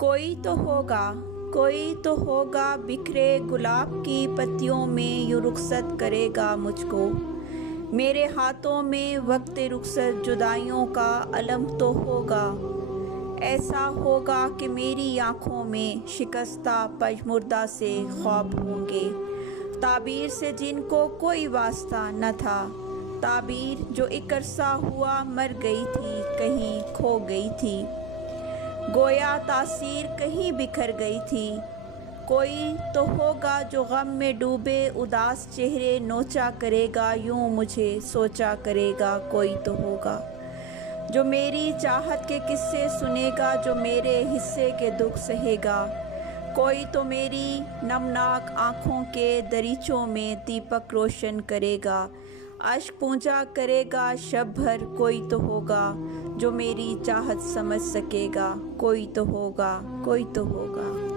कोई तो होगा, कोई तो होगा, बिखरे गुलाब की पत्तियों में यूं रुखसत करेगा मुझको। मेरे हाथों में वक्त रुखसत जुदाइयों का अलम तो होगा। ऐसा होगा कि मेरी आँखों में शिकस्ता पजमुर्दा से ख्वाब होंगे, ताबीर से जिनको कोई वास्ता न था। ताबीर जो एक अरसा हुआ मर गई थी, कहीं खो गई थी। गोया तासीर कहीं बिखर गई थी। कोई तो होगा जो गम में डूबे उदास चेहरे नोचा करेगा, यूं मुझे सोचा करेगा। कोई तो होगा जो मेरी चाहत के किस्से सुनेगा, जो मेरे हिस्से के दुख सहेगा। कोई तो मेरी नमनाक आँखों के दरीचों में दीपक रोशन करेगा, अश्क पूंजा करेगा शब भर। कोई तो होगा जो मेरी चाहत समझ सकेगा। कोई तो होगा, कोई तो होगा।